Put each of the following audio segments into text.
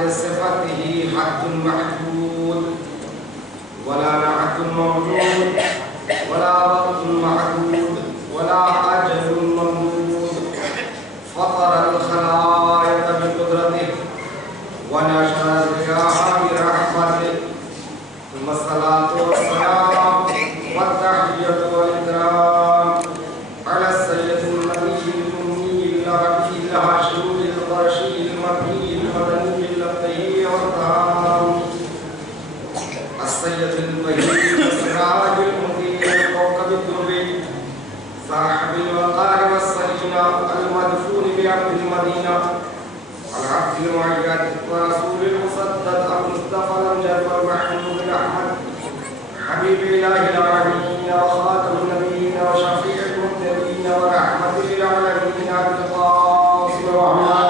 لصفته حد محدود ولا نعت موجود ولا وقت معدود ولا أجل ممدود فطر الخلائق بقدرته ونشر الرياح برحمته ثم الصلاة والسلام والتحية والإكرام على السيد النبي الأمي العربي الهاشمي القرشي المكي المدني اللطيف والطهام السيد البهي السراج المضيء الكوكب الدربي صاحب الوقار والسكينة المدفون بعبد المدينة العبد المعيد ورسول المسدد المصطفى الأمجد والمحمود الأحمد حبيب إله العالمين وخاتم النبيين وشفيع المتقين ورحمة للعالمين عبد القاسم وعماد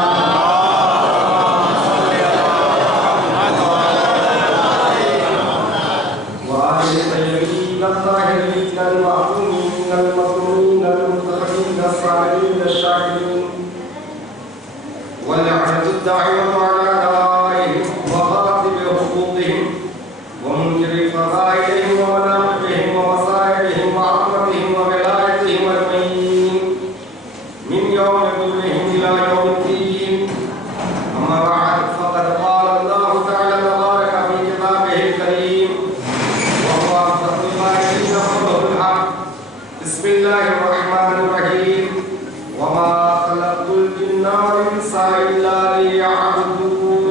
وآل الطيبين الطاهرين المعصومين المظلومين المنتخبين الصالحين الشاكرين واللعنة الدائمة على أعدائهم وغاصب حقوقهم ومنكر فضائلهم ومناقبهم ومصائبهم وعظمتهم وولايتهم أجمعين من يوم ظهورهم إلى يوم الدين. أما بعد فقد قال الله تعالى تبارك في كتابه الكريم وهو أصدق القائلين وقوله الحق. بسم الله الرحمن الرحيم. وما خلقت الجن والإنس إلا ليعبدون.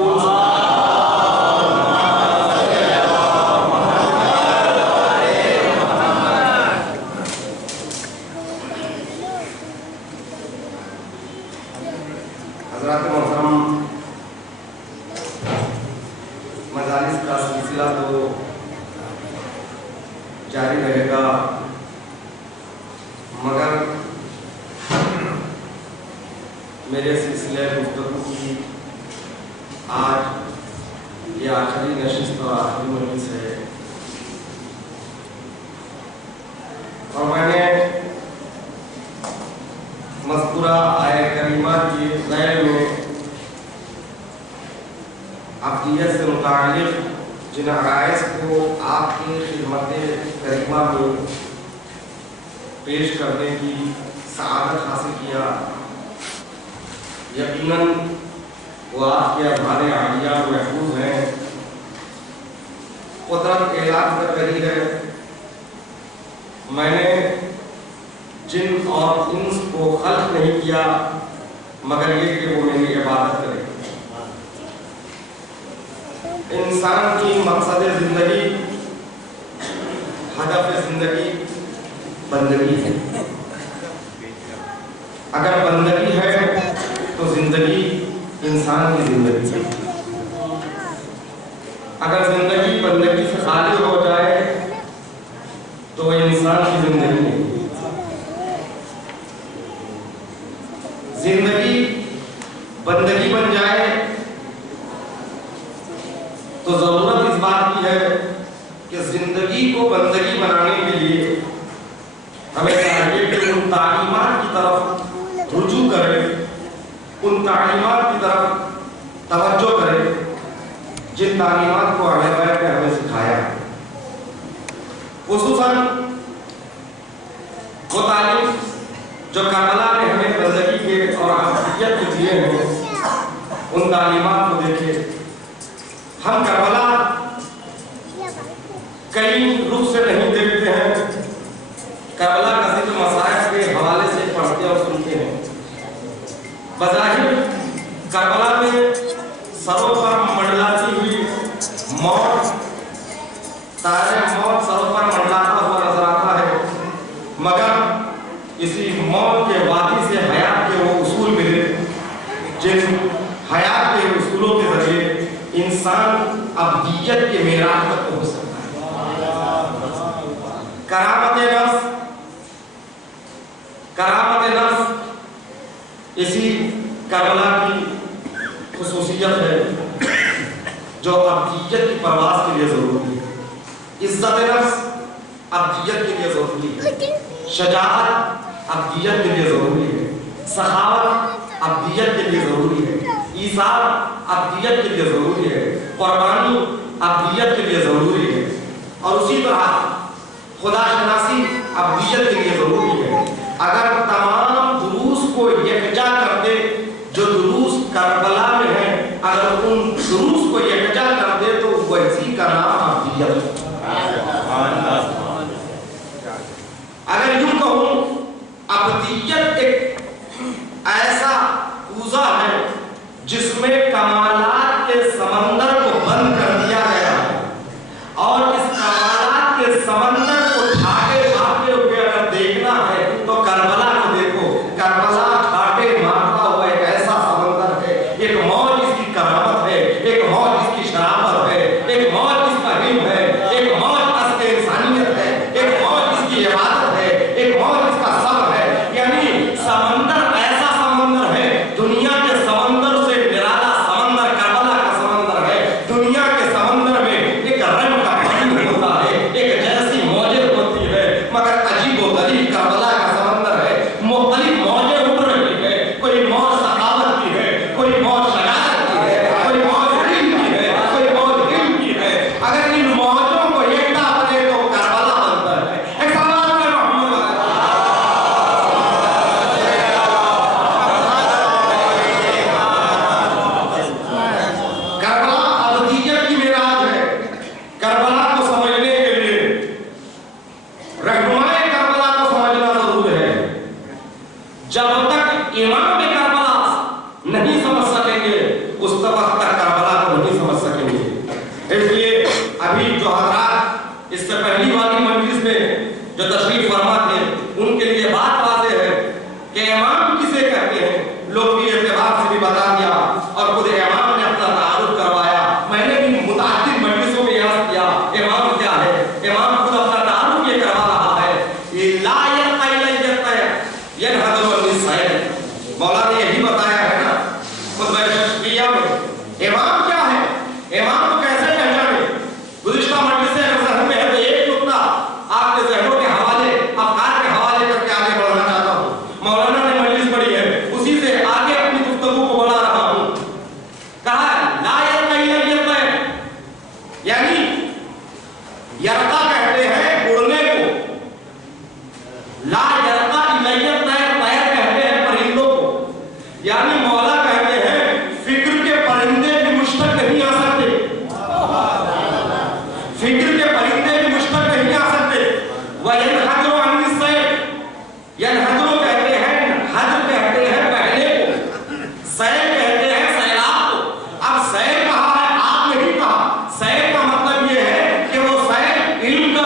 حضرات محترم، مجالس کا سلسلہ تو جاری رہے گا، مگر میرے سلسلے گفتگو کی آج یہ آخری نشست اور آخری مجلس ہے، اور میں نے مذکورہ آیہ کریمہ کی ذیل میں عقیدت سے متعلق جن عقائد کو آپ کی خدمت کریمہ میں پیش کرنے کی سعادت حاصل کیا، یقیناً وہ آپ کے اذہان عالیہ محفوظ ہیں۔ قدرت اعلان کر رہی ہے، میں نے جن اور انس کو خلق نہیں کیا مگر یہ کہ وہ میری عبادت کریں۔ انسان کی مقصد زندگی، ہدف زندگی بندگی ہے۔ اگر بندگی ہے تو زندگی انسان کی زندگی ہے، اگر زندگی بندگی سے خالی ہو جائے تو وہ انسان کی زندگی نہیں۔ زندگی بندگی بن جائے تو ضرورت اس بات کی ہے کہ زندگی کو بندگی بنانے کے لیے ہمیں چاہیے کہ ان تعلیمات کی طرف رجوع کریں، ان تعلیمات کی طرف توجہ کریں جن تعلیمات کو اہل بیت نے ہمیں سکھایا، خصوصاً وہ تعلیم جو کربلا نے ہمیں بندگی کے اور عبودیت کے دیے ہیں۔ ان تعلیمات کو دیکھیں، ہم کربلا کئی رخ سے نہیں دیکھتے ہیں، کربلا کا ذکر مصائب کے حوالے سے پڑھتے اور سنتے ہیں۔ بظاہر کربلا میں سروں پر منڈلاتی ہوئی موت، تارے موت سروں پر منڈلاتا ہوا نظر آتا ہے، مگر اسی موت کے وادی سے حیات کے وہ اصول ملے جن حیات کے اصولوں کے ذریعے انسان ابدیت کے معراج تک پہنچ سکتا ہے۔ کرامت نفس اسی کربلا کی خصوصیت ہے جو ابدیت کی پرواز کے لیے ضروری ہے۔ عزت نفس ابدیت کے لیے ضروری ہے، شجاعت ابدیت کے لیے ضروری ہے، سخاوت ابدیت کے لیے ضروری ہے، ایثار ابدیت کے لیے ضروری ہے، قربانی ابدیت کے لیے ضروری ہے، اور اسی طرح خدا شناسی ابدیت کے لیے ضروری ہے۔ اگر تمام دروس کو یکجا کر دے جو دروس کربلا میں ہیں، اگر ان دروس کو یکجا کر دے تو وہی کا نام ابدیت۔ اگر یوں کہوں ابدیت ایک ایسا کوزہ ہے جس میں کمالات کے سمندر کو بند کر دیا گیا ہے، اور اس کمالات کے سمندر کو ٹھاٹے مارتے ہوئے اگر دیکھنا ہے تو کربلا کو دیکھو۔ کربلا ٹھاٹے مارتا ہوا ایک ایسا سمندر ہے، ایک موج اس کی کرامت ہے، ایک موج اس کی شرافت ہے، ایک موج اس کا علم ہے، ایک موج اس کے انسانیت ہے، ایک موج اس کی عبادت ہے، ایک موج اس کا صبر ہے۔ یعنی سمندر ایسا سمندر ہے، دنیا کے سمندر سے نرالا سمندر کربلا کا سمندر ہے۔ دنیا کے سمندر میں ایک رنگ کا پانی ہوتا ہے، ایک جیسی موجیں ہوتی ہے، مگر عجیب و غریب کربلا کا سمندر ہے، مختلف موجیں اٹھ رہی ہے۔ کوئی موج سخاوت کی ہے، کوئی موج شجاعت کی ہے، کوئی موج علم کی ہے، کوئی موج علم کی ہے۔ اگر ان موجوں کو یکجا کرے تو کربلا بنتا ہے۔ ایک سوال ہے محمد کربلا ابدیت کی معراج ہے۔ کربلا کو سمجھنے کے لیے رہنمائے کربلا کو سمجھنا ضرور ہے۔ جب تک امام کربلا نہیں سمجھ سکیں گے اس وقت تک کربلا کو نہیں سمجھ سکیں گے۔ اس لیے ابھی جو حضرات اس سے پہلی والی مجلس میں جو تشریف فرما تھے ان کے لیے بات واضح ہے کہ امام کسے کہتے ہیں، لوگ بھی اعتبار سے بھی بتا دیا اور خود امام نے اپنا تعارف کروایا۔ میں نے بھی متعدد مجلسوں میں یاد کیا امام کیا ہے۔ امام خود اپنا تعارف یہ کروا رہا ہے، لا يلقى الیت ینحدر النساء۔ مولا نے یہی بتایا ہے نا خطبہ شفیہ میں۔ امام کیا ہے، امام کو کیسے پہچانے؟ گزشتہ مجلس سے اگر ذہن میں ہے تو ایک نقطہ آپ کے ذہنوں کے حوالے، افکار کے حوالے کر کے آگے بڑھنا چاہتا ہوں۔ مولانا نے مجلس پڑھی ہے، اسی سے آگے اپنی گفتگو کو بڑھا رہا ہوں۔ کہا لا يلقى الیت، یعنی یرقا کہتے ہیں اڑنے کو، لا يلقى الیت طیر کہتے ہیں پرندوں کو۔ یعنی مولا کہتے ہیں فکر کے پرندے بھی مشتق نہیں آ سکتے، فکر کے پرندے بھی مشتق نہیں آ سکتے۔ وَيَنْحَدْرُ عَنِ السَّيْلِ، يَنْحَدْرُ کہتے ہیں، حدر کہتے ہیں بہنے کو، سیل کہتے ہیں سیلاب کو۔ اب سیل کہا ہے، آپ نہیں کہا۔ سیل کا مطلب یہ ہے کہ وہ سیل علم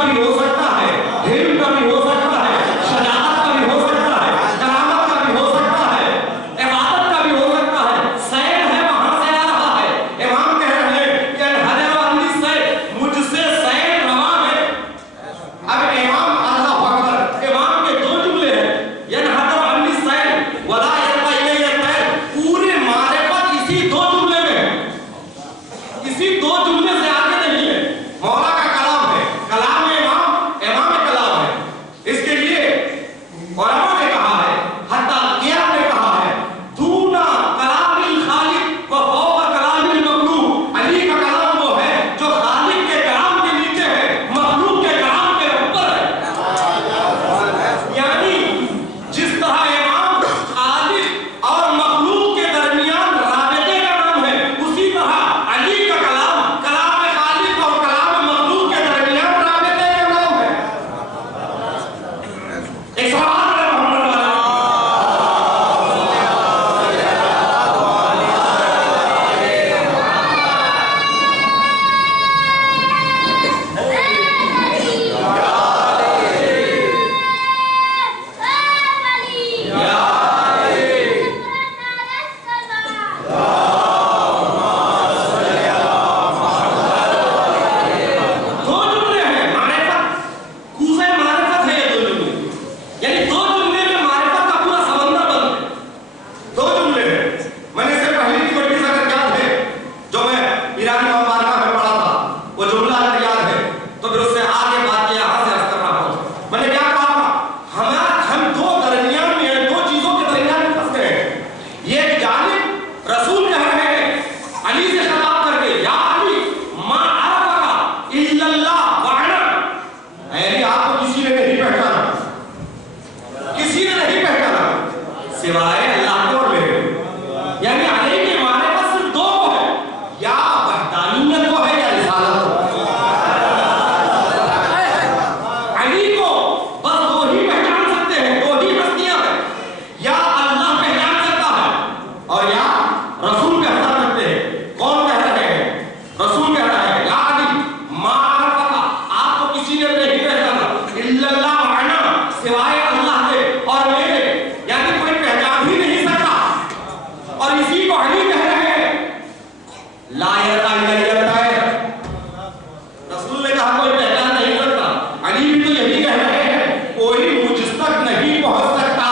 रसूल ने कहा कोई पहचान नहीं करता। अली भी तो यही कह रहे हैं, कोई मुझ तक नहीं पहुंच सकता।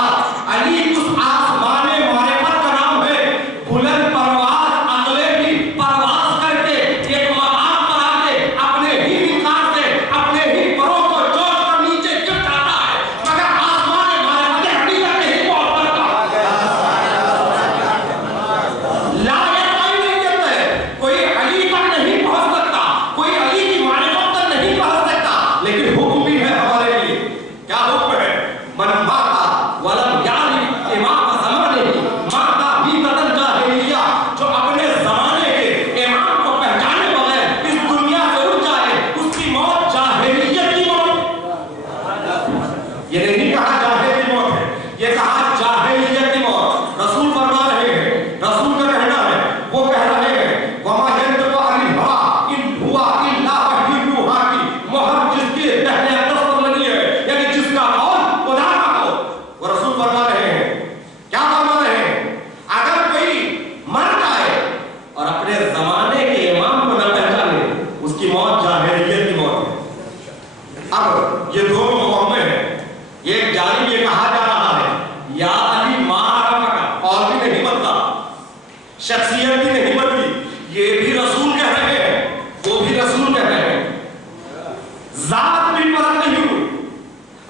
अली उस आसमाने मारिफत का नाम है, बुलंद परवाज अगले भी परवाज करके एक मकाम पर आके अपने ही विकार से अपने ही परों को जोड़ कर नीचे गिर जाता है, मगर आसमाने मारिफत अली तक नहीं पहुंच सकता। लायक नहीं कहते, कोई अली तक नहीं पहुंच सकता, कोई अली की मारिफत तक नहीं पहुंच सकता, लेकिन हुक्म भी है हमारे लिए। क्या हुक्म है? मन माता वलम यारी इमाम ज़माने की माता भी बदल जाहिलिया, जो अपने ज़माने के इमाम को पहचाने बगैर इस दुनिया से उठ जाए, उसकी मौत जाहिलियत की मौत। ये नहीं कहा जाहिल की मौत है, ये कहा जाहिलियत की मौत। रसूल फरमा रहे हैं, रसूल का कहना है, वो कह रहे हैं वमा यंतक़ु अनिल हवा इन हुवा इल्ला वही यूहा की मोहर जिसके पहले दस पर लगी है, यानी जिसका कौल खुदा का हो। वो रसूल फरमा रहे हैं, क्या फरमा रहे हैं? अगर कोई मर जाए और अपने जमाने के इमाम को न पहचाने, उसकी मौत जाहिलियत की मौत है। अब ये दोनों मुकम्मल हैं। ये जालिम ये कहा जा रहा है या अली मारा का और भी नहीं बदला, शख्सियत भी नहीं बदली, ये भी रसूल कह रहे हैं, वो भी रसूल कह रहे हैं, जात भी बदल नहीं हुई।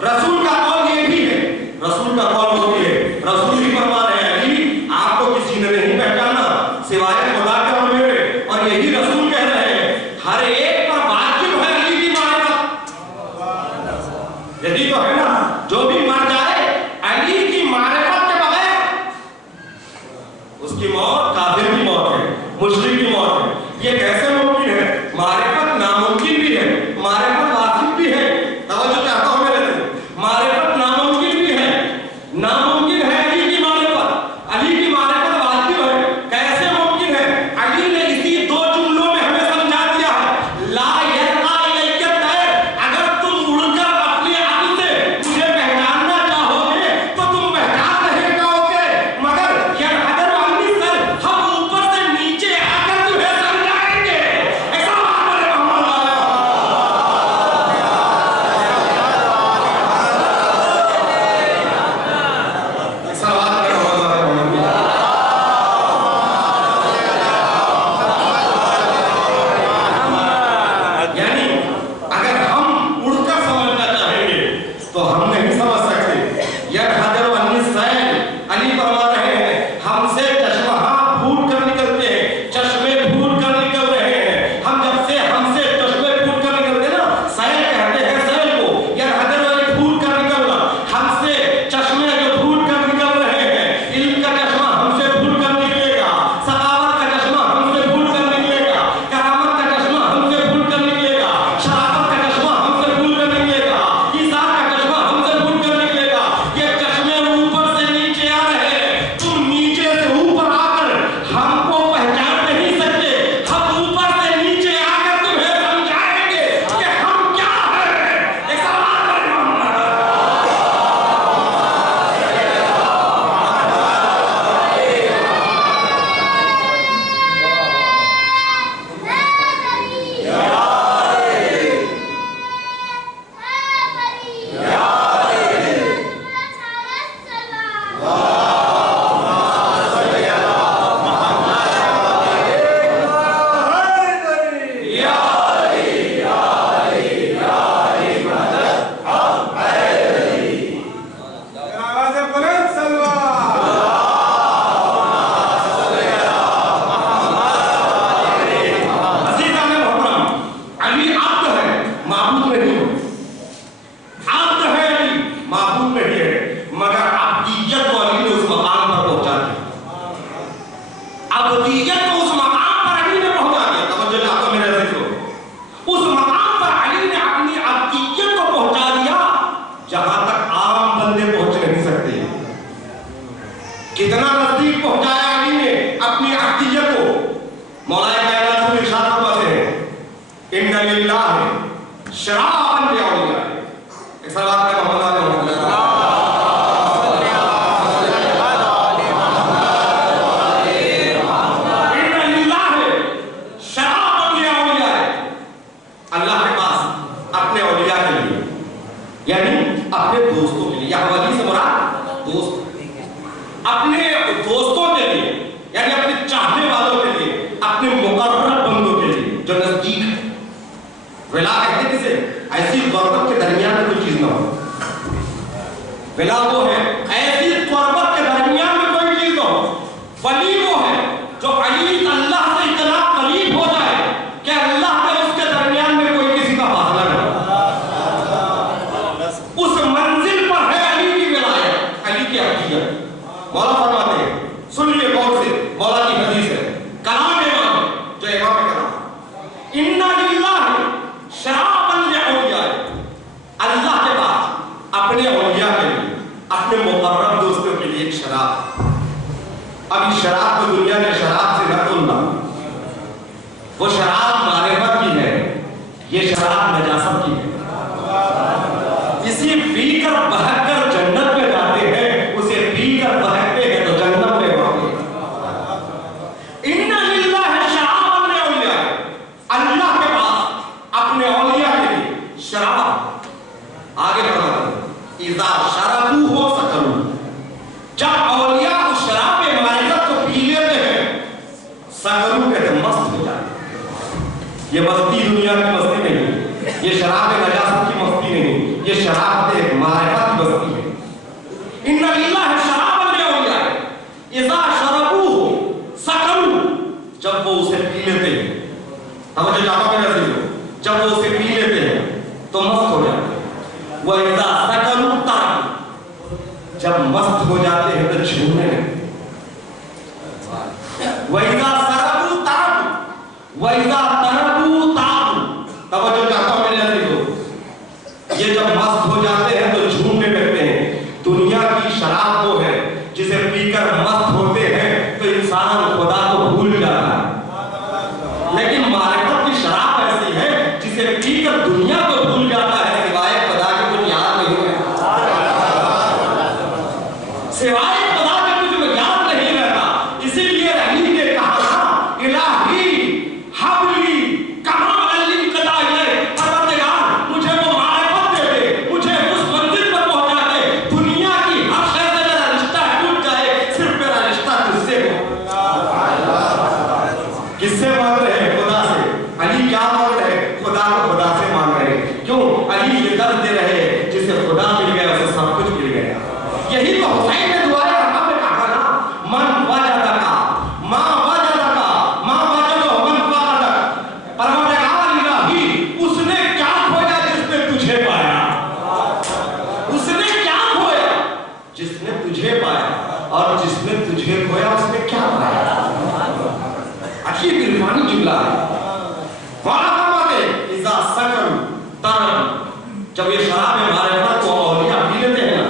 रसूल का कौल ये भी है, रसूल का कौल वो भी है। रसूल भी फरमा रहे हैं अली आपको किसी ने नहीं पहचाना सिवाय खुदा के और मेरे, और यही रसूल कह रहे हैं हर एक पर वाजिब है अली की मारिफत। यही तो है ना, जो भी मर जाए अली की मारिफत के बगैर उसकी मौत काफिर की मौत है, मुशरिक की मौत है। ये कैसे मुमकिन है? मारिफत नामुमकिन भी है, मारिफत वाजिब भी है। तवज्जो चाहता हूं मेरे से, मारिफत नामुमकिन भी है, नामुमकिन है अली की मारिफत, अली की मारिफत वाजिब है। कैसे मुमकिन है? अली ने इसी दो जुमलों में हमें समझा दिया है, ला यरका इलैका तैर, अगर तुम उड़कर अपने अक्ल से मुझे पहचानना चाहोगे तो तुम पहचान नहीं पाओगे, मगर यरहदर वाली सर हम ऊपर से नीचे आकर तुम्हें समझाएंगे। ऐसा बात बोले मोहम्मद ऐसा बात करे मोहम्मद। यानी अगर हम उड़कर समझना चाहेंगे तो हम नहीं समझ सकते। यरहदर वाली सैल अली फरमा रहे हैं हमसे चश्मा फूट कर निकलते हैं, चश्मे फूट कर निकल रहे हैं। हम जब से हमसे चश्मे फूट कर निकलते हैं ना, सैल कहते हैं सैल को, यरहदर वाली फूट कर निकलना, हमसे चश्मे जो फूट कर निकल रहे हैं, इल्म का चश्मा हमसे फूट कर निकलेगा, सखावत का चश्मा हमसे फूट कर निकलेगा, करामत का चश्मा हमसे फूट कर निकलेगा, शराफत का चश्मा हमसे फूट कर निकलेगा, ईज़ात का चश्मा हमसे फूट कर निकलेगा। ये चश्मे ऊपर से नीचे आ रहे हैं, तुम नीचे से ऊपर आकर हमको पहचान नहीं सकते, हम ऊपर से नीचे आकर तुम्हें समझाएंगे कि हम क्या हैं। एक सवाल करें मोहम्मद। अज़ीज़ान मोहतरम, अली अब्द है, माबूद नहीं है। अब्द है अली, माबूद नहीं है, मगर अब्दियत को अली ने उस मकाम पर पहुंचा दिया। अब्दियत को उस मकाम पर अली ने पहुंचा दिया। तवज्जो चाहता मेरे अज़ीज़ों, उस मकाम पर अली ने अपनी अब्दियत को पहुंचा दिया जहां तक आम बंदे पहुंच नहीं सकते। कितना नजदीक पहुंचाया अली ने अपनी अब्दियत को। मौलाए कायनात खुद इरशाद फरमाते हैं इन्ना लिल्लाहि शराअन लिअौलिया। एक सलात में मोहम्मद इन्ना लिल्लाहि ولا کہتے کسے؟ ایسی قربت کے درمیان میں کوئی چیز نہ ہو. ولا وہ ہے ایسی قربت کے درمیان میں کوئی چیز نہ ہو. ولی وہ ہے جو علی اللہ سے اتنا قریب ہو جائے کہ اللہ نے اس کے درمیان میں کوئی کسی کا فاصلہ نہ ہو. اس منزل پر ہے علی کی ولایت، علی کی عطیت. مولا فرماتے ہیں، سنیے غور سے، مولا کی حدیث ہے، کلام امام جو امام کلام، اِنَّ لِلَّهِ شَرَابًا لِعَوْلِيَائِهِ، اللہ کے پاس اپنے اولیاء کے لیے، اپنے مقرب دوستوں کے لیے ایک شراب. اب اس شراب کو دنیا نے شراب سے نہ تلنا، وہ شراب معرفت کی ہے، یہ شراب نجاست کی ہے. اسی پی کر بہک کر جنت میں جاتے ہیں، اسے پی کر بہکتے ہیں تو جنت میں جاتے ہیں. اِنَّ لِلَّهِ شَرَابًا لِعَوْلِيَائِهِ، اللہ کے پاس اپنے اولیاء کے لیے شراب. آگے بڑھاتے ہیں، اِذَا شَرَبُوهُ سَكَرُوا، جب اولیاء اس شراب معرفت کو پی لیتے ہیں، سکرو کہتے ہیں مست ہو جاتے ہیں. یہ مستی دنیا کی مستی نہیں، یہ شراب نجاست کی مستی نہیں، یہ شراب معرفت کی مستی ہے. اِنَّ لِلَّهِ شَرَابًا لِعَوْلِيَائِهِ اِذَا شَرَبُوهُ سَكَرُوا، جب وہ اسے پی لیتے ہیں، توجہ جاتا میں نصیب ہو، جب وہ اسے پی لیتے ہیں تو مست ہو جاتے ہیں. وَإِذَا سَكَرُوا تَرَكُوا، جب مست ہو جاتے ہیں تو جھومنے لگتے ہیں. وَإِذَا سَرَبُوا تَرَكُوا وَإِذَا تَرَكُوا تَابُوا، توجہ چاہتا ہوں میرے نصیب ہو، یہ جب مست ہو جاتے ہیں تو جھومنے لگتے ہیں. دنیا کی شراب وہ ہے جسے پی کر مست ہوتے ہیں تو انسان خدا کو بھول جاتا ہے، لیکن معرفت کی شراب ایسی ہے جسے پی کر دنیا کو بھول جاتا ہے، سوائے خدا کے کچھ یاد نہیں رہتا، سوائے خدا کے کچھ یاد نہیں رہتا. اسی لیے علی نے کہا الہی حبلی کہاں علی قدا ہے، پروردگار مجھے وہ معرفت دے دے، مجھے اس منزل پر پہنچا دے، دنیا کی ہر شے سے میرا رشتہ ٹوٹ جائے، صرف میرا رشتہ تجھ سے ہو. کس سے مانگ رہے ہیں؟ خدا سے. علی کیا مانگ رہے ہیں؟ خدا کو خدا سے مانگ رہے ہیں. کیوں؟ علی یہ درد دے رہے ہیں جسے خدا مل گیا اسے سب کچھ مل گیا. یہی تو حسین نے دعائیں رحمت میں کہا نا، من وجدک ما وجدک ما وجدہ من وجدک. پروردگار الہی، اس نے کیا کھویا جس نے تجھے پایا، اس نے کیا کھویا جس نے تجھے پایا، اور جس نے تجھے کھویا اس نے کیا پایا. عجیب عرفانی جملہ ہے. وہاں فرماتے اذا سکروا ترکوا، جب یہ شراب معرفت کو اولیاء پی لیتے ہیں نا،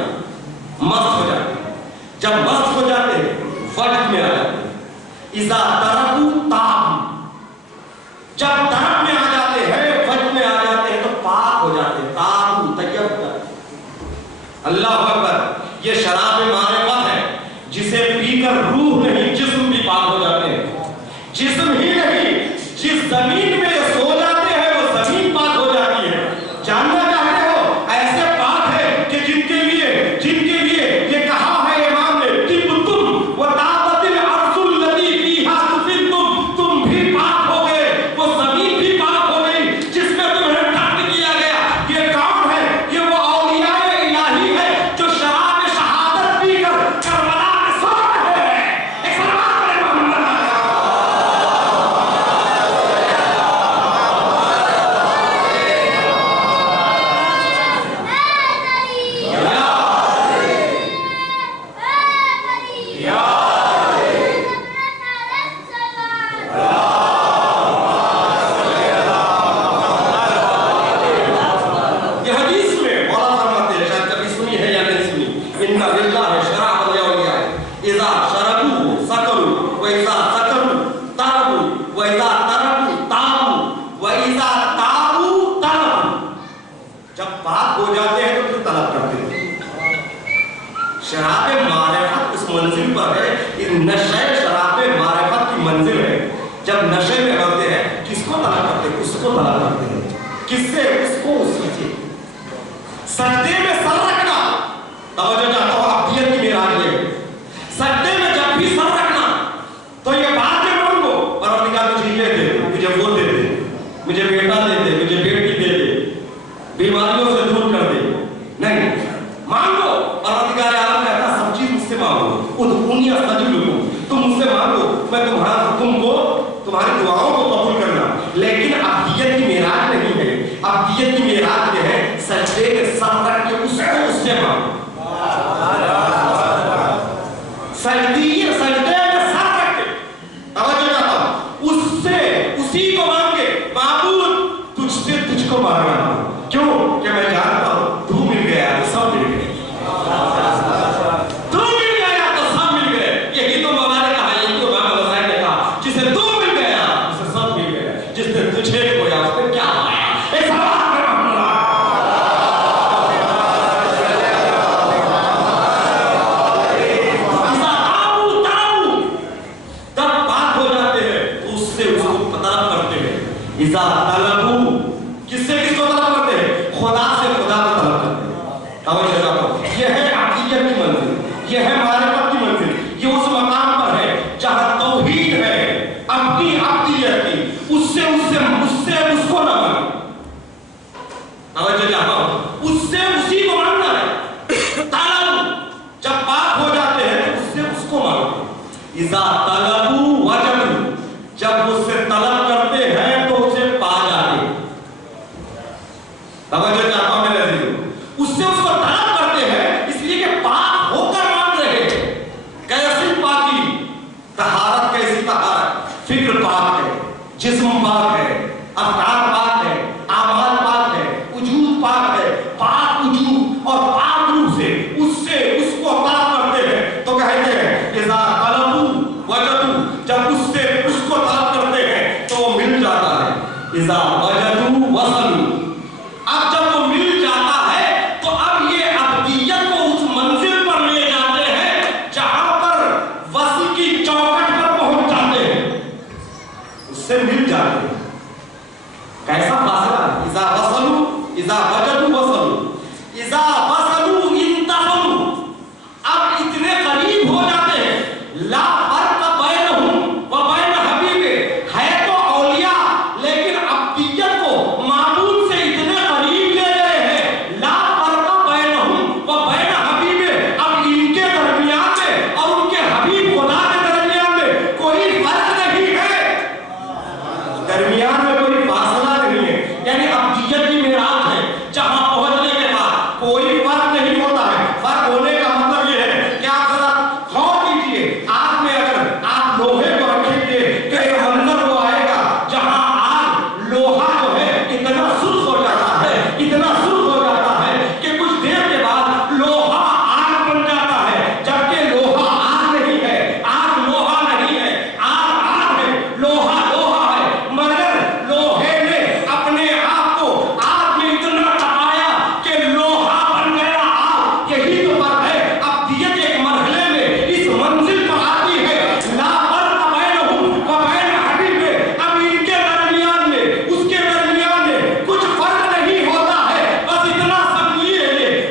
مست ہو جاتے ہیں. جب مست ہو جاتے ہیں وقت میں آ جاتے ہیں. اذا ترکوا تابوا، جب طرف میں آ جاتے ہیں، وقت میں آ جاتے ہیں تو پاک ہو جاتے ہیں. تابوا طیب ہو جاتے ہیں. اللہ اکبر. یہ شراب معرفت ہے جسے پی کر روح نہیں جسم بھی پاک ہو جاتے ہیں. جسم ہی نہیں، جس زمین میں یہ سو جاتے ہیں وہ زمین پاک ہو جاتی ہے. جاننا چاہتے ہو ایسے پاک ہے کہ جن کے لیے یہ کہا ہے امام نے طب تم و طابت الارض التي فيها دفنتم، تم بھی پاک ہو گئے، وہ زمین بھی پاک ہو گئی جس میں تمہیں دفن کیا گیا. یہ کون ہے؟ یہ وہ اولیاء الہی ہے جو شراب شہادت پی کر کربلا میں سو رہے ہیں. ایک سلام علیہ محمد. یہ حدیث میں مولا فرماتے ہیں، شاید کبھی سنی ہے یا نہیں سنی، اِنَّ لِلَّهِ شَرَابًا لِعَوْلِيَائِهِ اِذَا شَرَبُوهُ سَكَرُوا وَإِذَا سَكَرُوا تَرَكُوا وَإِذَا تَرَكُوا تَابُوا وَإِذَا تَابُوا طَلَبُوا. جب پاک ہو جاتے ہیں تو پھر طلب کرتے ہیں. شراب معرفت اس منزل پر ہے. نشے شراب معرفت کی منزل ہے. جب نشے میں ہوتے ہیں کس کو طلب کرتے ہیں؟ اس کو طلب کرتے ہیں. کس سے؟ اس کو اسی سے. سجدے میں سر رکھنا، توجہ چاہتا ہوں ابدیت کی معراج ہے. سجدے میں جب بھی سر رکھنا تو یہ بات ہے مانگو، پروردگار مجھے یہ دے، مجھے وہ دے دے، مجھے بیٹا دے دے، مجھے بیٹی उसी को मांगे, माबूद तुझसे तुझको मांगना। क्यों? कि मैं जानता हूं तू मिल गया तो सब मिल गए, तू मिल गया तो सब मिल गए। यही तो मौला ने कहा, यही तो इमाम हुसैन ने कहा, जिसे तू मिल गया उसे सब मिल गया, जिसने तुझे खोया उसने क्या पाया। एक सवाल इज़ा तलबू, किससे किसको तलब करते हैं? खुदा से खुदा को तलब करते हैं। तवज्जो करो, यह है अक़ीदत की मंजिल, यह है मारिफत की मंजिल, ये उस मकाम पर है जहां तौहीद है अपनी अक़ीदत की, उससे उससे उससे उसको ना मांगे। तवज्जो करो, उससे उसी को मांगना है। तलब जब पाक हो जाते हैं तो उससे उसको मांगते। इज़ा तलबू वजदू, जब उससे तलब करते हैं तो उसे पा जाते। तवज्जो चाहता हूं मेरे अजीजों, उससे उसको तलब करते हैं इसलिए कि पाक होकर मांग रहे हैं। कैसी पाकी? तहारत कैसी तहारत? फिक्र पाक है, जिस्म पाक है, अफ़कार पाक है, आमाल पाक है, वजूद पाक है। पाक वजूद और पाक रूह से उससे उसको तलब करते हैं तो कहते हैं इज़ा तलबू वजदू, जब उससे उसको तलब करते हैं तो वो मिल जाता है। इज़ा वजदू वसलू, अब जब वो मिल जाता है तो अब ये अब्दियत को उस मंजिल पर ले जाते हैं जहां पर वसी की चौखट पर पहुंच जाते हैं, उससे मिल जाते हैं। कैसा फासला है? इज़ा वसलू, इज़ा वजदू वसलू, इज़ा वसलू इंतसलू, अब इतने करीब हो जाते हैं। ला फर्क बैनहुम व बैन हबीबे, है तो औलिया लेकिन अब्दियत को माबूद से इतने करीब ले गए हैं। ला फर्क बैनहुम व बैन हबीबे, अब इनके दरमियान में और उनके हबीब खुदा के दरमियान में कोई फर्क नहीं है, दरमियान में कोई फासला नहीं है। यानी अब्दियत की मेराज है जहां पहुंचने के बाद कोई फर्क नहीं होता है। फर्क होने का मतलब यह है कि आप जरा गौर कीजिए, आग में अगर आप लोहे को रखेंगे तो एक मंजर वो आएगा जहां आग लोहा जो है इतना सुर्ख हो जाता है, इतना सुर्ख हो जाता है कि कुछ देर के बाद लोहा आग बन जाता है, जबकि लोहा आग नहीं है, आग लोहा नहीं है, आग है, लोहा लोहा है। मगर लोहे ने अपने आप को आग में इतना टपाया कि लोहा बन गया आग। यही तो बात है, अब्दियत एक मरहले में इस मंजिल पर आती है। ला फर्क बैनहुम व बैन हबीबे, अब इनके दरमियान में उसके दरमियान में कुछ फर्क नहीं होता है। बस इतना समझिए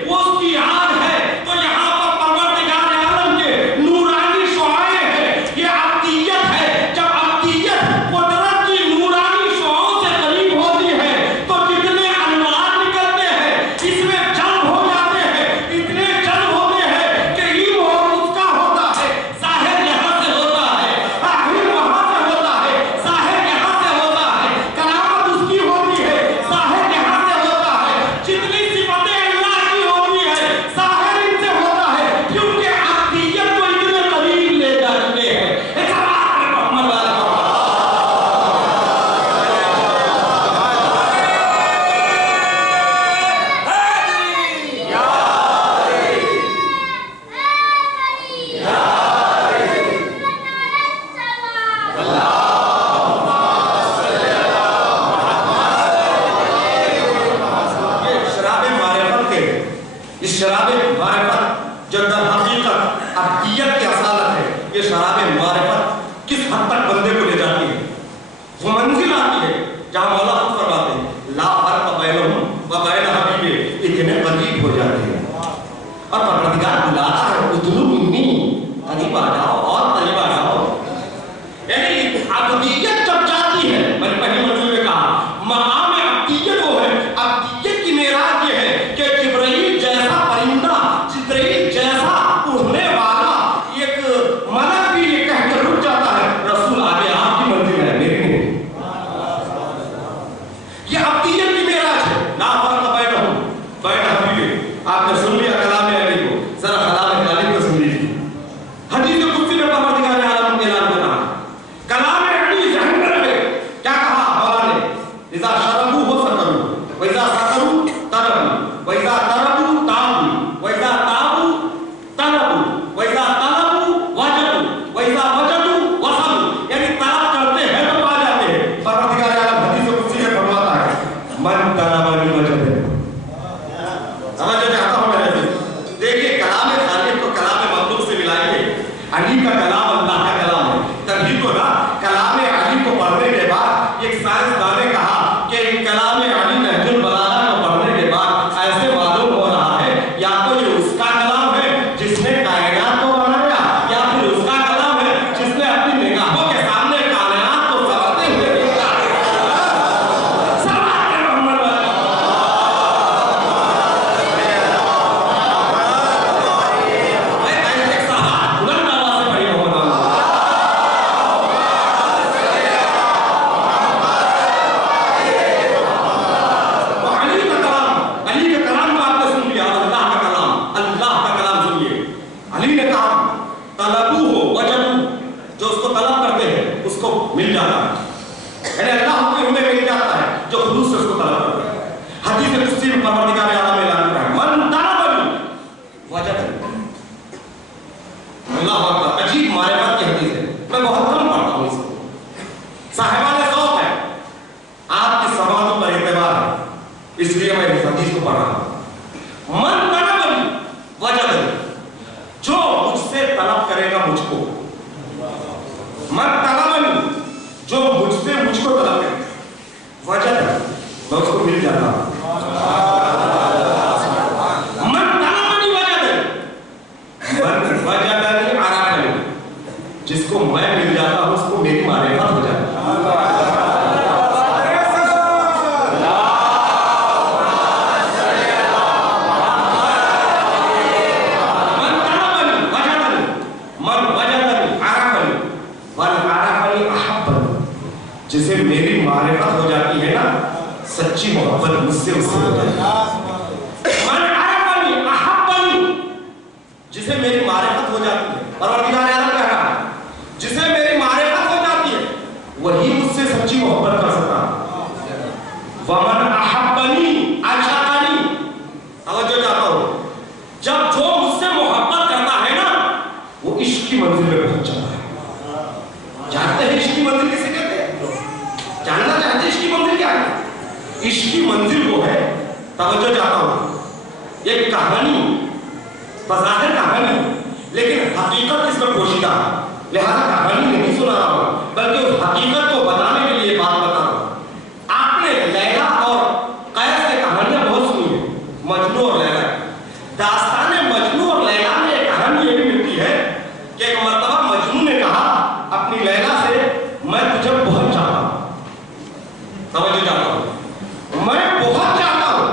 वो उसकी आग है तो यहाँ पर परवरदिगार आलम के नूरानी शुआएं हैं। ये अब्दियत है। जब अब्दियत कुदरत की नूरानी शुआओं से करीब होती है तो जितने अनवार निकलते हैं इसमें जल्ब हो जाते हैं, इतने जल्ब होते हैं कि इल्म उसका होता है, ज़ाहिर यहाँ से होता है, इल्म वहाँ से होता है, ज़ाहिर यहाँ से होता है, करामत उसकी होती है, ज़ाहिर यहाँ से होता है, जितनी सिफतें अल्लाह की होती है ज़ाहिर इनसे होता है, क्योंकि अब्दियत को इतने करीब ले जा चुके हैं। एक सवाल है मोहम्मद वाला शराबे मारिफत के, इस शराबे मारिफत जो दर हकीकत अब्दियत की असालत है, ये शराबे मारिफत किस हद तक बंदे को ले जाती है? वो मंजिल आती है जहां मौला खुद फरमाते हैं ला फर्क बैनहुम व बैन हबीबे, इतने करीब हो जाते हैं और परवरदिगार बुलाता है उतलू मिन्नी, करीब आ जाओ और करीब आ जाओ। यानी अब्दियत जब जाती है, मैंने पहली मंजिल में कहा मकाम अब्दियत वो है। अब्दियत की मेराज ये है कि जिब्राइल जैसा परिंदा, जिब्राइल जैसा उड़ने वाला एक मलक भी ये कह के रुक जाता है रसूल आगे आपकी मंजिल है, मेरी नहीं। ये अब्दियत की मेराज है। ला फर्क बैनहुम बैन हबीबे, आपने सुन लिया कलाम अली को, जरा कलाम अली को सुन लीजिए। हदीस कुदसी में परवरदिगार आलम ने ऐलान किया, कलाम अली जहन्नम में क्या कहा? कि कलाम अली नहजुल बलागा को पढ़ने के बाद ऐसे मालूम हो रहा है या तो ये उसका कलाम है जिसने कायनात को बनाया, या फिर उसका कलाम है जिसने अपनी निगाहों के सामने कायनात को सवारते हुए देखा। सवार मोहम्मद मिल जाता है, यानी अल्लाह के हुक्म में मिल जाता है जो खुलूस से उसको तलब करता है। हदीस कुदसी में परवरदिगार आलम ऐलान करता है, मन तलबनी वजदनी। अल्लाह अकबर, अजीब मारिफत की हदीस है, मैं बहुत कम पढ़ता हूँ इसको। साहिबाने शौक है, आपकी समातों पर एतबार है, इसलिए मैं इस हदीस को पढ़ रहा हूँ। मन तलबनी वजदनी, जो मुझसे तलब करेगा मुझको, मन तलबनी, जो मुझसे मुझको तलब करे, वजद मैं उसको मिल जाता हूं। मन तलबनी वजद, मन वजदनी अराफनी, जिसको मैं मिल जाता हूं उसको मेरी मारिफत हो जाती है। मन तलबनी वजदनी, मन वजदनी अराफनी, वन अराफनी अहब्बनी, जिसे मेरी मारिफत हो जाती है ना, सच्ची मोहब्बत मुझसे उससे हो जाती है। मन अराफनी अहब्बनी, जिसे मेरी मारिफत हो जाती है, परवरदिगार आलम कह रहा है, जिसे मेरी मारिफत हो जाती है वही मुझसे सच्ची मोहब्बत कर सकता है। वमन अहब्बनी अशाअनी, तवज्जो चाहता हूं, जब जो मुझसे मोहब्बत करता है ना, वो इश्क की मंजिल में पहुंच जाता है। जानते हैं इश्क की मंजिल किसे कहते हैं? जानना चाहते हैं इश्क की मंजिल क्या है? इश्क की मंजिल वो है, तवज्जो चाहता हूं, एक कहानी, बज़ाहिर कहानी, लेकिन हकीकत इसमें पोशीदा है, लिहाजा कहानी नहीं सुना रहा हूं, बल्कि उस हकीकत को बताने के लिए बात बता रहा हूं। आपने लैला और कैस की कहानियां बहुत सुनी है, मजनू और लैला। दास्तान मजनू और लैला में एक कहानी ये भी मिलती है कि एक मर्तबा मजनू ने कहा अपनी लैला से, मैं तुझे बहुत चाहता हूं, समझ चाहता हूं, मैं बहुत चाहता हूं।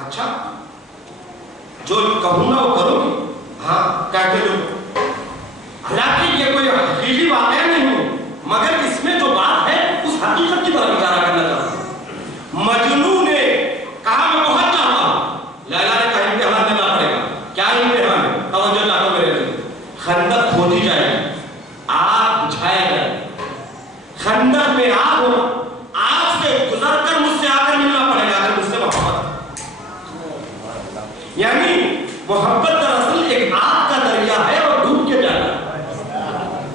अच्छा, जो कहूं ना वो करोगी? हाँ, कहते लो। हालांकि ये कोई हकीकी वाक़या नहीं है, मगर इसमें जो बात है उस हकीकत की तरफ इशारा करना चाहता हूं। मजनू ने कहा मैं बहुत चाहता हूं, लैला ने कहा इम्तिहान देना पड़ेगा। क्या इम्तिहान है? तवज्जो चाहता मेरे लिए। खंदक खोदी जाएगी, आग बुझाया जाएगा, खंदक में आग हो, आग से गुजरकर मुझसे आकर मिलना पड़ेगा अगर मुझसे मोहब्बत। यानी मोहब्बत दरअसल एक आग का दरिया है और डूब के जाना,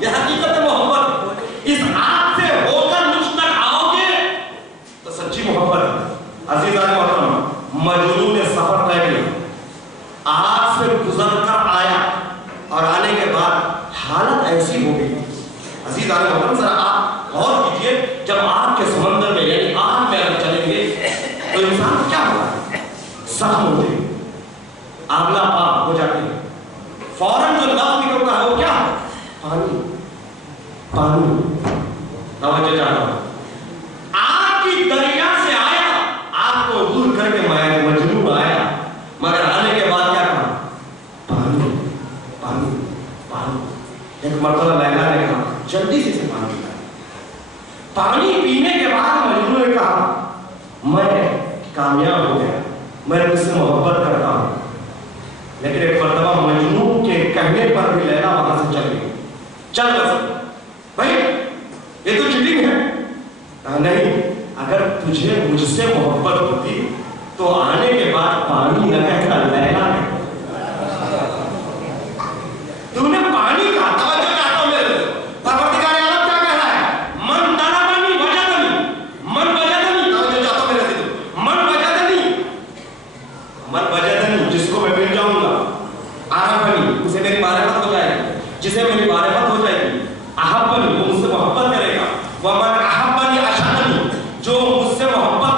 यह हकीकत है मोहब्बत। इस आग से होकर मुझ तक आओगे तो सच्ची मोहब्बत है। अज़ीज़ान मोहतरम, मजनू ने सफर तय किया, आग से गुजरकर आया और आने के बाद हालत ऐसी हो गई। अज़ीज़ान मोहतरम, जरा आप गौर कीजिए, जब आग के समंदर में यानी आग में अगर चलेंगे तो इंसान क्या होगा? जख्म होते हैं, आगला पाप हो जाते हैं, फौरन जो लफ्ज़ निकलता है वो क्या? पानी, पानी। तवज्जो चाहता हूं, आग की दरिया से आया, आग को दूर करके मजनू आया, मगर आने के बाद क्या कहा? पानी, पानी, पानी। एक मर्तबा लैला ने कहा जल्दी से पानी पिला। पानी पीने के बाद मजनू ने कहा मैं कामयाब हो गया, मैं तुझसे मोहब्बत करता हूं। लेकिन एक मर्तबा मजनू के कहने पर भी लैला वहां से चल गई। चल बस भाई, ये तो चीटिंग है। नहीं, अगर तुझे मुझसे मोहब्बत होती तो आने के बाद पानी न कहकर लैला है। तूने पानी कहा, तवज्जो चाहता हूं मेरे से। परवरदिगार आलम क्या कह रहा है? मन तलबनी वजदनी, मन वजदनी, तवज्जो चाहता हूं मेरे से। मन वजदनी, मन वजदनी, जिसको मैं मिल जाऊंगा, आरफनी, उसे मेरी मारिफत हो जाएगी, जिसे मेरी मारिफत हो जाएगी, अहब्बनी, वो मुझसे मोहब्बत करेगा, वमन अहब्बनी अशाअनी, जो मुझसे मोहब्बत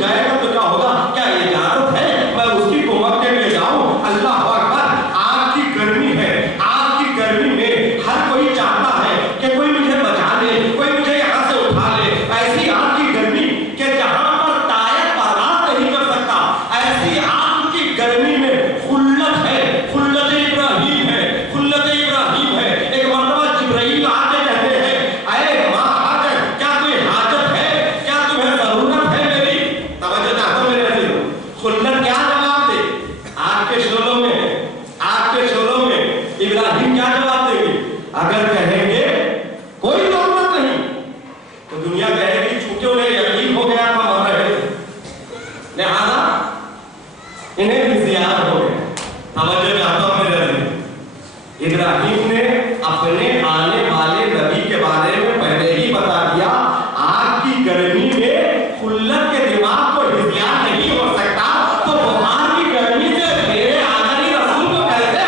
جائے گا تو کیا ہوگا؟ کیا اجازت ہے میں اس کی قوت کے لیے جاؤں؟ اللہ اکبر، آگ کی گرمی ہے، آگ کی گرمی میں ہر کوئی چاہتا ہے کہ کوئی مجھے بچا لے، کوئی مجھے یہاں سے اٹھا لے۔ ایسی آگ کی گرمی کہ جہاں پر ٹائر پرواز نہیں کر سکتا، ایسی آگ کی گرمی میں خلت ہے، خلت ابراہیم ہے، خلت ابراہیم ہے۔ ایک مرتبہ جبرائیل آتے کہتے ہیں اے ماں حاجر، کیا کوئی حاجت ہے؟ کیا تمہیں ضرورت ہے میری؟ توجہ چاہتا ہوں میرے عزیزو، خلت کیا جواب دے؟ آگ کے شعلوں میں، آگ کے شعلوں میں ابراہیم کیا جواب دے گی؟ اگر کہیں گے کوئی ضرورت نہیں تو دنیا کہے گی چونکہ انہیں یقین ہو گیا تھا مر رہے تھے، لہذا انہیں بھی زیاد ہو گئے۔ توجہ چاہتا ہوں میرے عزیز، ابراہیم نے اپنے آنے والے نبی کے بارے میں پہلے ہی بتا دیا، آگ کی گرمی میں خلت کے دماغ کو ہدایت نہیں ہو سکتا، تو وہ آگ کی گرمی سے میرے آخری رسول کو کیسے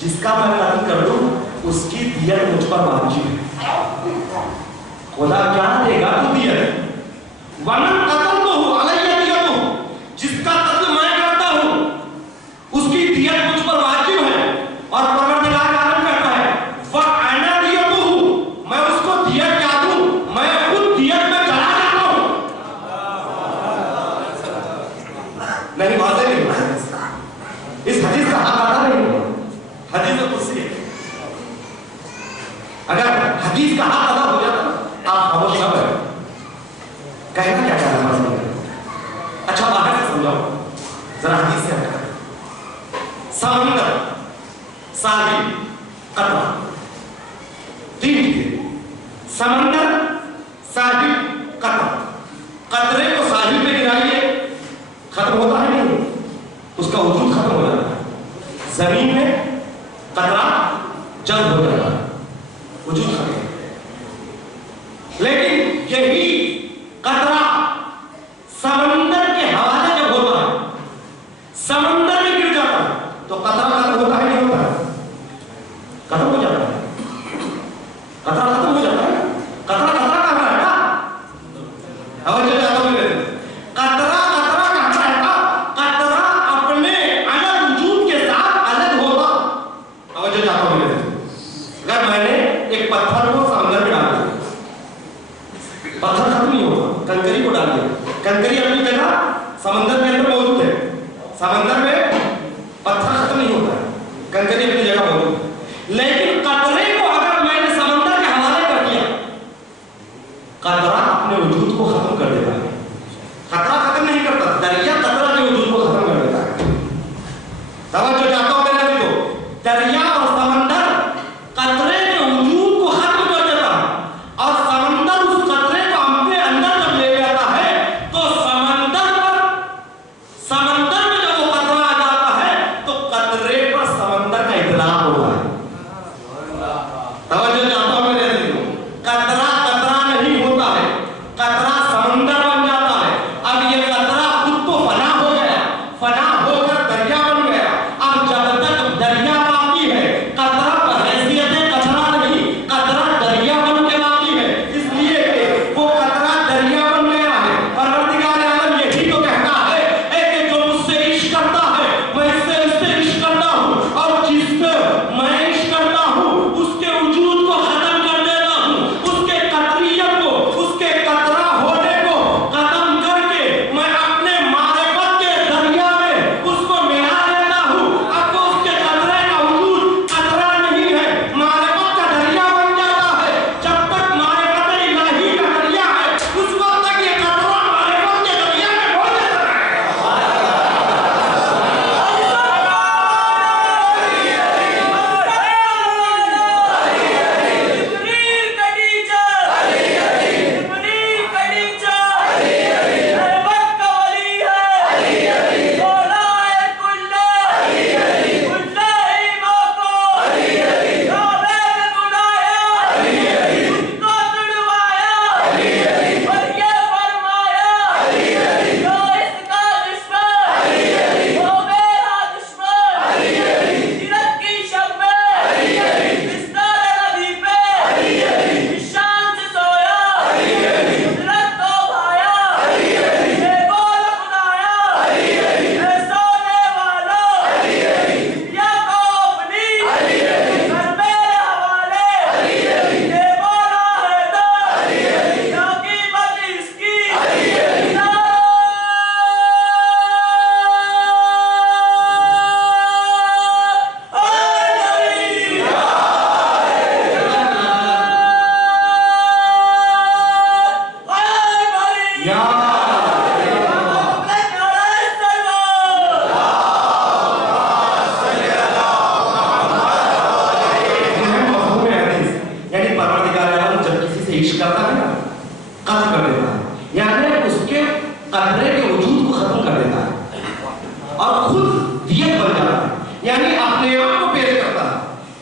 جس کا میں قتل کر دوں اس کی دیت مجھ پر واجب ہے۔ खुदा क्या देगा तो दियत, वमन कतलतुहु अलैहि दियतुहु, जिसका कत्ल मैं करता हूं उसकी दियत मुझ पर वाजिब है। और परवरदिगार आलम कहता है व अना दियतुहु, मैं उसको दियत क्या दूं, मैं खुद दियत में चला जाता हूं। नहीं वाज़ेह नहीं, इस हदीस का हक अदा नहीं हुआ, हदीस कुदसी है। अगर हदीस का हक अदा हो जाता आप खामोश न बैठो, कहना क्या चाह रहा है। अच्छा बाहर से समझाओ जरा हदीस से हटकर। समंदर, साहिल, कतरा, तीन चीजें, समंदर, साहिल, कतरा। कतरे को साहिल पे गिराइए, खत्म होता है नहीं, उसका वजूद खत्म हो जाता है। जमीन में कतरा जल्द हो जाता है, वजूद खत्म। लेकिन यही कतरा समंदर के हवाले जब होता है, समंदर में गिर जाता है, तो कतरा खत्म होता है नहीं होता है? खत्म हो जाता है, कतरा खत्म हो जाता है। कतरा कतरा कहाँ रहेगा? हवाले जाता हूं मैं, कतरा कतरा कहाँ रहेगा? कतरा अपने अलग वजूद के साथ अलग होगा। हवाले जाता हूं मैं, अगर मैंने एक पत्थर को समंदर में डाल दिया, पत्थर खत्म नहीं होगा, कंकरी को डाल दिया, कंकरी अपनी जगह समंदर के अंदर मौजूद है, समंदर में पत्थर खत्म नहीं होता है, कंकरी अपनी जगह मौजूद है। लेकिन कतरे को अगर मैंने समंदर के हवाले कर दिया, कतरा अपने वजूद को खत्म कर देता है। कतरा खत्म नहीं करता, दरिया कतरा के वजूद को खत्म कर देता है। तवज्जो चाहता हूं मेरे नबी को, दरिया और समंदर कतरे के वजूद को खत्म कर देता है, और समंदर उस कतरे को अपने अंदर जब ले जाता है तो समंदर में जब वो कतरा आ जाता है तो कतरे पर समंदर का इतलाक होता है। तवज्जो चाहता हूं मेरे नबी को, कतरा कतरा नहीं होता है, कतरा समंदर बन जाता है। अब ये कतरा खुद तो फना हो गया, फना होकर दरिया बन गया। अब जब तक दरिया बाकी है, कतरा बहैसियत कतरा नहीं, कतरा दरिया बन के बाकी है, इसलिए कि वो कतरा दरिया बन गया है। परवरदिगार आलम यही तो कहता है कि जो मुझसे इश्क करता है मैं इससे इश्क करता हूँ, और जिससे मैं इश्क करता हूँ उसके वजूद को खत्म कर देता हूँ, उसके कतरियत को, उसके कतरा होने को खत्म करके मैं अपने मारिफत के दरिया में उसको मिला देता हूँ। अब तो उसके कतरे का वजूद कतरा नहीं है, मारिफत का दरिया बन जाता है। जब तक मारिफत इलाही का दरिया है उस वक्त तक ये कतरा मारिफत के दरिया में हो जाता है।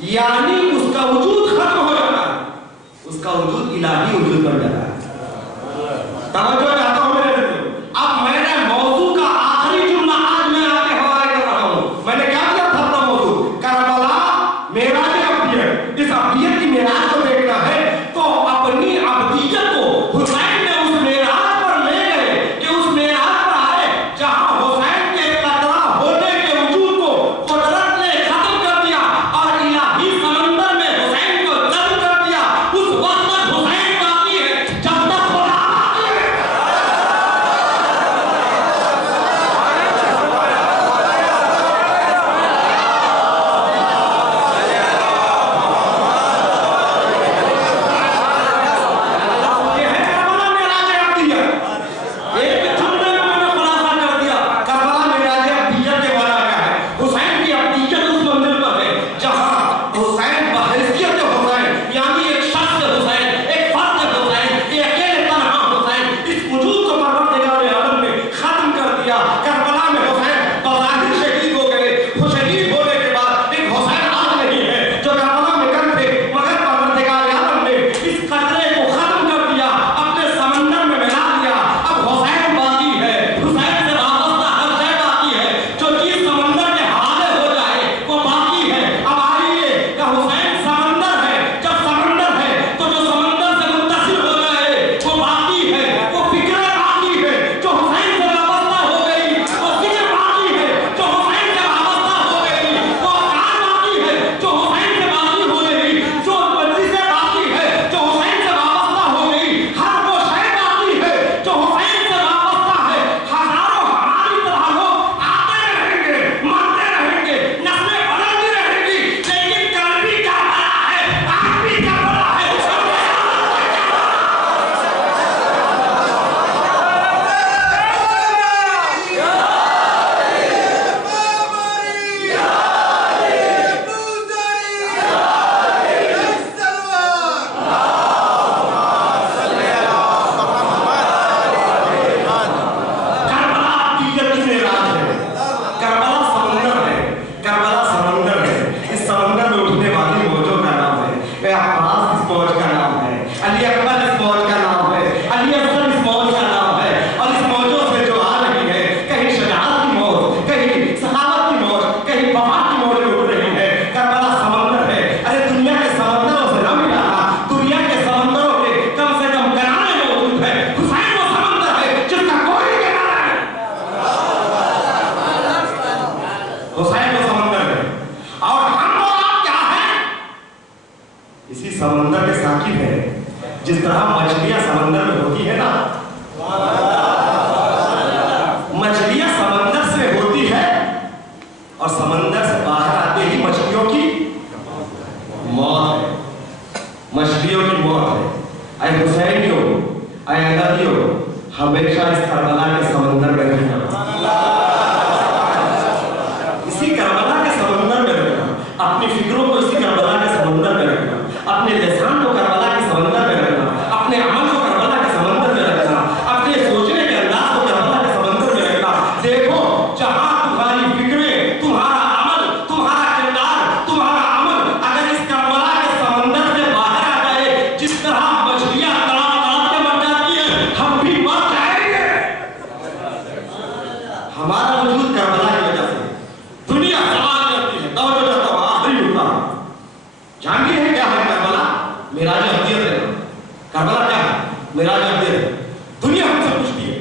यानी उसका वजूद खत्म हो जाता है, उसका वजूद इलाही वजूद बन जाता है। तवज्जो चाहता हूं मेरे दोस्तों, अब मैंने मौजू का आखिरी जुमला आज मैं आपके हवाले कर रहा हूं। मैंने क्या किया था अपना मौजू, करबला मेराज अब्दियत। इस अब्दियत की मेराज को देखना है तो अपनी अब्दियत नदियों हमेशा इस करबला के समंदर में रहना, इसी करबला के समंदर में रहना, अपनी फिक्रों को इसी करबला के समंदर में रखना, अपने लिसान को करबला के समंदर में रखना, अपने अमल को करबला के समंदर में रखना, अपने सोचने के अंदाज को करबला के समंदर में रखना। देखो जहां तुम्हारी फिक्रें, तुम्हारा अमल, तुम्हारा किरदार, तुम्हारा अमल अगर इस करबला के समंदर से बाहर आ जाए, जिस तरह मछलियां तड़प तड़प के मर जाती है, हम भी मर जाएंगे। हमारा वजूद करबला की वजह से दुनिया सवाल करती है। जानती है क्या है करबला? मेराज अब्दियत है। करबला क्या है? मेराज अब्दियत है। दुनिया हमसे पूछती है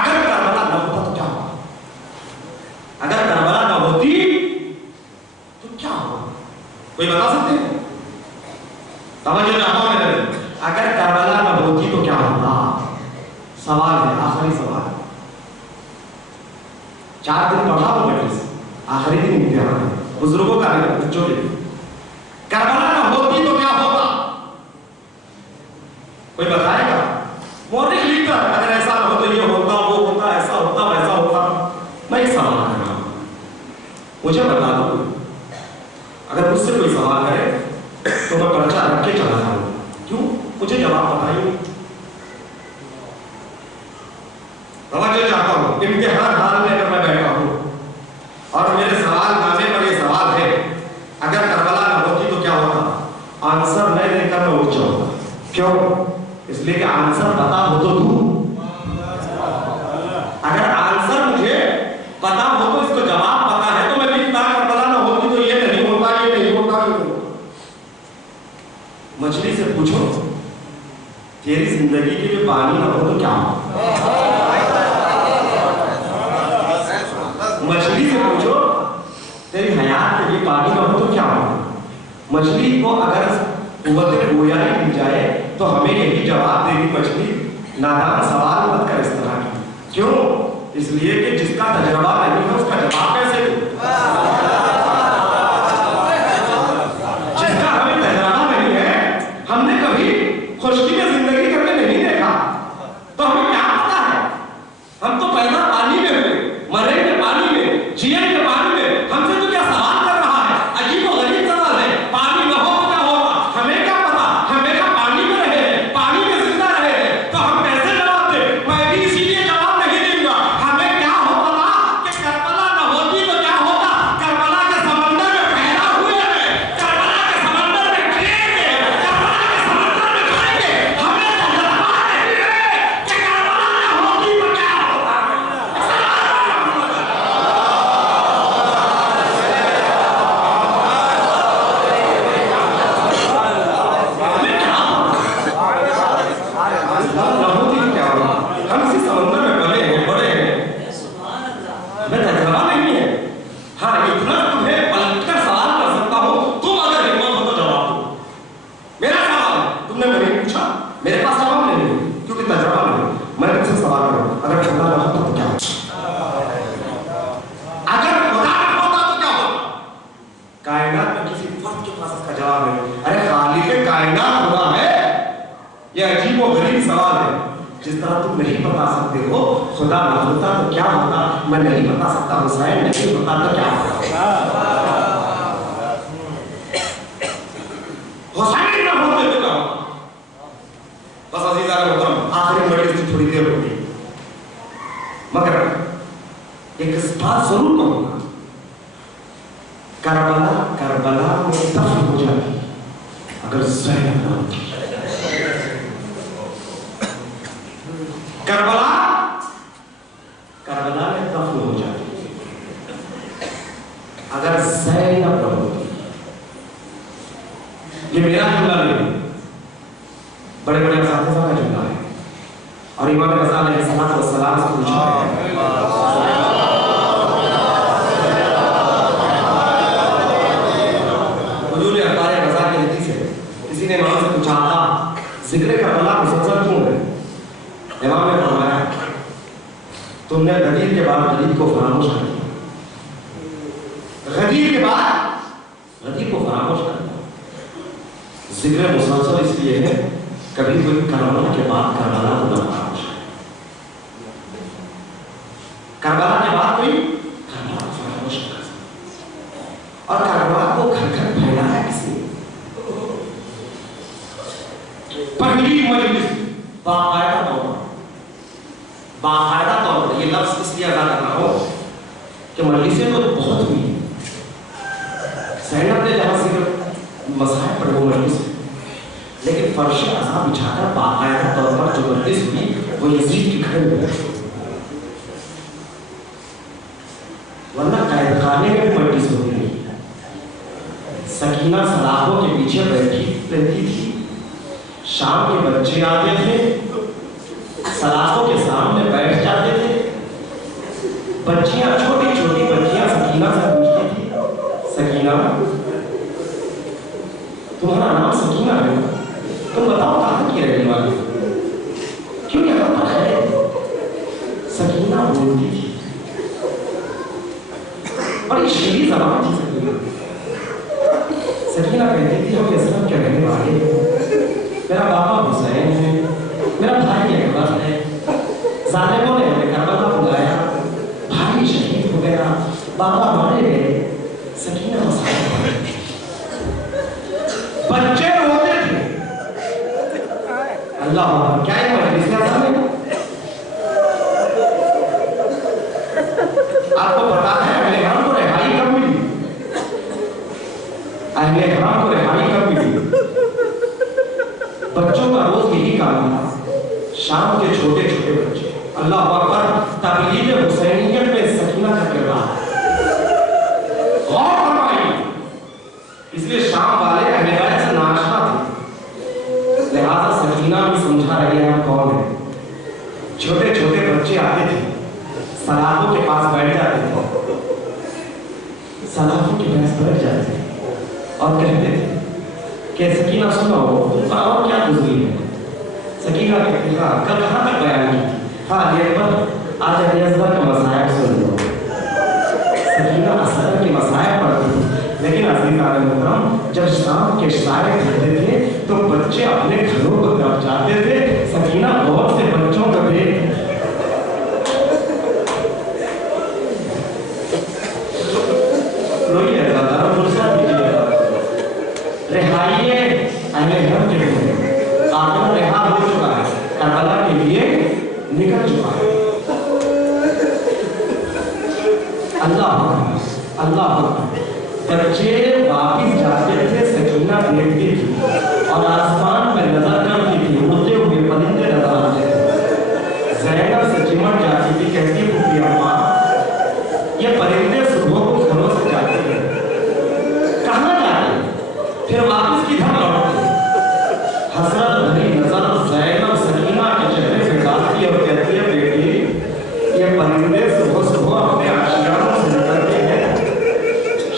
अगर करबला न होता तो क्या होगा? अगर करबला न होती तो क्या होगा? कोई बता सकते हैं? समझ में आता है? अगर करबला न होती तो क्या होता? सवाल है, आखिरी सवाल। 4 दिन पढ़ा वो बैठे, आखिरी दिन इम्तिहान है, बुजुर्गों का नहीं, बच्चों के लिए। करबला न होती तो क्या होता? कोई बताएगा? मौलिक लिखता है अगर ऐसा न हो तो ये होता, वो होता, ऐसा होता, वैसा होता। मैं एक सवाल कर रहा हूं, मुझे बता दो। अगर मुझसे कोई सवाल करे तो मैं पर्चा रख के चला जाऊं। क्यों? मुझे जवाब बताइए। समझना चाहता हूं, इम्तिहान हाल में अगर मैं बैठा हूं और मेरे सवाल नामे पर ये सवाल है अगर करबला न होती तो क्या होता? आंसर नहीं देकर मैं उठ जाऊंगा। क्यों? इसलिए कि आंसर पता हो तो तू। अगर आंसर मुझे पता हो तो इसको जवाब पता है तो मैं लिखता करबला न होती तो ये नहीं होता, ये नहीं होता। मछली से पूछो तेरी जिंदगी के लिए पानी न हो तो क्या हो? मछली से पूछो तेरी हयात के लिए पानी न हो तो क्या हो? मछली को अगर कुव्वत गोयाई मिल जाए तो हमें यही जवाब देगी मछली, नादान सवाल मत कर इस तरह की। क्यों? इसलिए कि जिसका तजर्बा नहीं है उसका जवाब कैसे दे? जिसका हमें तजर्बा नहीं है, हमने कभी खुशकी में जिंदगी करके नहीं देखा, तो हमें क्या पता है? हम तो पैदा पानी में हुए, मरेंगे पानी में, जिएंगे पानी में। हमसे तो क्या सवाल कर रहा है? अजीब और गरीब सवाल है। पानी न हो तो क्या होगा? हमें क्या पता? हमेशा पानी में रहे, पानी में जिंदा रहे, तो हम कैसे जवाब दें? मैं भी इसीलिए जवाब नहीं दूंगा। हमें क्या हो पता कि करबला न होती तो क्या होता? करबला के समंदर में पैदा हुए हैं, करबला के समंदर में जिएंगे, करबला के समंदर में खाएंगे। हमें तजर्बा नहीं है कि करबला न होती तो क्या होता? हम इसी समंदर में पले हैं, बड़े हैं, हमें तजर्बा नहीं है। हाँ, इतना तुम्हें पलटकर सवाल कर सकता हूँ, तुम अगर हिम्मत हो तो जवाब दो। मेरा सवाल है, तुमने मुझे पूछा, मेरे पास जवाब नहीं है क्योंकि तजर्बा नहीं। मैं तुमसे सवाल करूँ, अगर खुदा न होता तो क्या होता? अगर खुदा न होता तो क्या होता? कायनात में किसी फर्द के पास इसका जवाब नहीं। अरे खालिक कायनात खुदा है। यह अजीब और गरीब सवाल है। जिस तरह तुम नहीं बता सकते हो खुदा न होता तो क्या होता, मैं नहीं बता सकता। हुसैन नहीं होता तो क्या होता? हुसैन न होते तो क्या होता? बस अजीज़ा ने मुकरम, आखिरी बड़ी से थोड़ी देर होगी, मगर एक बात जरूर कहूंगा, करबला में दफन हो जाती अगर ज़ैनब न होती। करबला में दफन हो जाती अगर ज़ैनब न होती। ये मेरा जुमला नहीं, बड़े बड़े असातिज़ा का जुमला है। और इमाम रज़ा अलैहिस्सलाम से पूछा है, हुजूर अखबार रज़ा की हदीस है, किसी ने इमाम से पूछा था जिक्र करबला मुसलसल क्यों है? इमाम ने फरमाया तुमने गदीर के बाद गदीर को फरामोश कर दिया, गदीर के बाद गदीर को फरामोश कर दिया। जिक्र मुसलसल इसलिए है کبھی کوئی کربلا کے بعد کربلا کو نہ فراموش کرے، کربلا کے بعد کوئی کربلا کو فراموش نہ کرے، اور کربلا کو گھر گھر پھیلایا کس نے؟ پہلی مجلس باقاعدہ طور پر، یہ لفظ اس لیے ادا کرنا ہو کہ مجلسیں تو بہت ہوئی ہیں، زینب نے جہاں سے مصاحب پر وہ مجلس ہے، لیکن فرش عزا بچھا کر باقاعدہ طور پر جو مجلس ہوئی وہ یزید کے گھر میں، ورنہ قید خانے میں بھی مجلس ہوتی نہیں۔ سکینہ سلاخوں کے پیچھے بیٹھی رہتی تھی، شام کے بچے آتے تھے، سلاخوں کے سامنے بیٹھ جاتے تھے، بچیاں چھوٹی چھوٹی بچیاں سکینہ سے پوچھتی تھی، سکینہ تمہارا نام سکینہ ہے، تم بتاؤ کہاں کی رہنے والی ہو، کیوں یہاں پر ہے؟ سکینہ بولتی تھی، بڑی شیریں زبان تھی سکینہ۔ سکینہ کہتی تھی ہم اسلام کے رہنے والے ہیں، میرا باپا حسین ہے، میرا بھائی اکبر ہے، ظالموں نے ہمیں کربلا بلایا، بھائی شہید ہو گیا، بابا مارے گئے۔ سکینہ مسائل بچے روتے تھے، اللہ کیا یہ مجلس ہے اصل میں؟ آپ کو پتا ہے اہل حرم کو رہائی کب ملی؟ اہل حرم کو رہائی کب ملی؟ بچوں کا روز یہی کام تھا، شام کے چھوٹے چھوٹے بچے، اللہ اکبر، تبلیغ حسینیت میں سکینہ کا کردار غور فرمائیے، اس لیے شام والے اہل بیت سے ناشنا تھے، لہذا سکینہ بھی سمجھا رہی ہے ہم کون ہیں۔ چھوٹے چھوٹے بچے آتے تھے، سلاخوں کے پاس بیٹھ جاتے تھے، سلاخوں کے پاس بیٹھ جاتے تھے اور کہتے تھے کہ سکینہ سنو اور کیا گزری ہے؟ سکینہ کہتی تھی ہاں کل کہاں تک بیان کی تھی؟ ہاں علی اکبر آج علی اصغر کا مصائب سن لو۔ سکینہ اصغر کے مصائب پڑھتی تھی، لیکن عزیزان محترم جب شام کے شاعر کہتے تھے تو بچے اپنے گھروں کو طرف جاتے تھے، سکینہ غور سے بچوں کو دیکھتی تھی۔ رہائی اہل حرم کے لیے آدم رہا ہو چکا ہے، کربلا کے لیے نکل چکا ہے۔ اللہ بچے واپس جاتے تھے، سکینہ دیکھتی تھی اور آسمان پہ نظر کرتی تھی، اڑتے ہوئے پرندے نظر آتے تھے، زینب سے چمٹ جاتی تھی، کہتی پھوپھی اماں یہ پرندے صبح کو گھروں سے جاتے ہیں، کہاں جاتے ہیں؟ پھر واپس کی دھم لوٹتے ہیں۔ حسرت بھری نظر زینب سکینہ کے چہرے سے ڈالتی اور کہتی ہے بیٹی یہ پرندے صبح صبح اپنے آشیانوں سے نکلتے ہیں،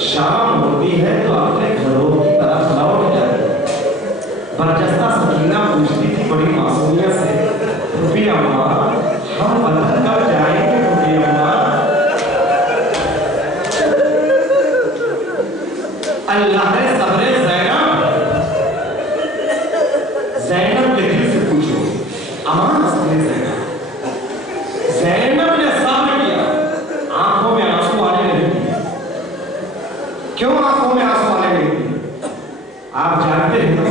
شام ہوتی ہے تو اپنے گھروں کی طرف لوٹ جاتے ہیں۔ برجستہ سکینہ پوچھتی تھی بڑی معصومیت سے، پھوپھی اماں ہم وطن کب جائیں گے؟ پھوپھی اماں اللہ نے صبر زینب کے دل سے پوچھو، امان صبر زینب نے صبر کیا، آنکھوں میں آنسو آنے نہیں دیے۔ کیوں آنکھوں میں آنسو آنے نہیں دیے؟ آپ جانتے ہیں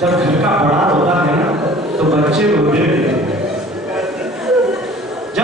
جب گھر کا بڑا ہوتا ہے نا تو بچے روتے ہیں، جب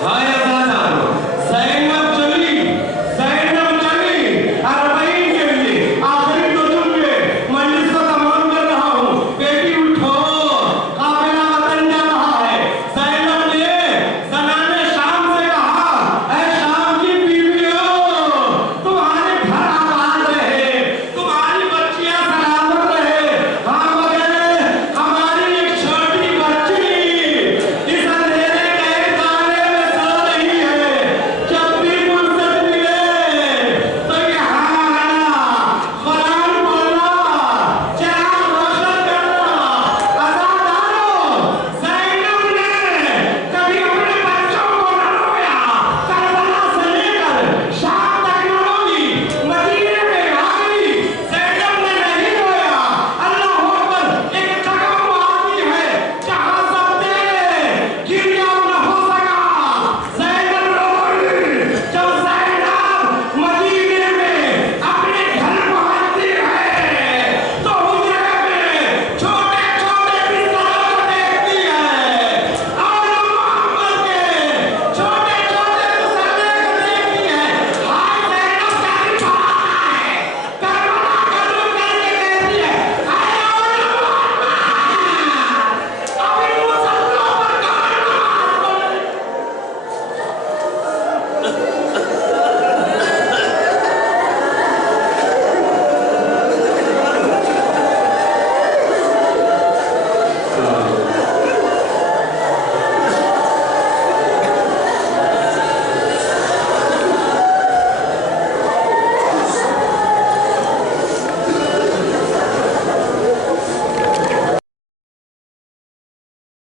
हाय